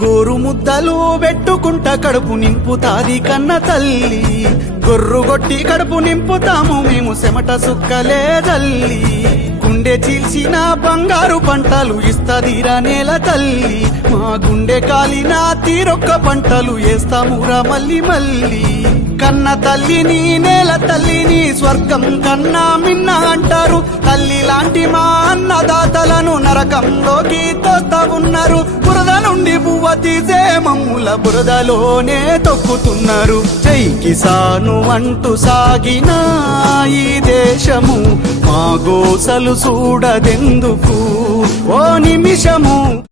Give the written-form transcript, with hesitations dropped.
గోరు ముద్దలు పెట్టుకుంట కడుపు నింపుతాది కన్న తల్లి, గొర్రుగొట్టి కడుపు నింపుతాము మేము చెమట సుక్కలే తల్లి. గుండె చీల్చిన బంగారు పంటలు ఇస్తదిరా నేల తల్లి, మా గుండె కాలిన తీరొక్క పంటలు వేస్తామురా మళ్ళీ మళ్ళీ. కన్న తల్లిని నేల తల్లిని స్వర్గం కన్నా మిన్న అంటారు, తల్లి లాంటి మా అన్నదాతలను నరకంలోకి తోస్తా ఉన్నారు. బురద నుండి పువ్వ తీసే మమ్ముల బురదలోనే తొక్కుతున్నారు. జై కిసాను అంటూ సాగిన ఈ దేశము మా గోసలు చూడదెందుకు ఓ నిమిషము.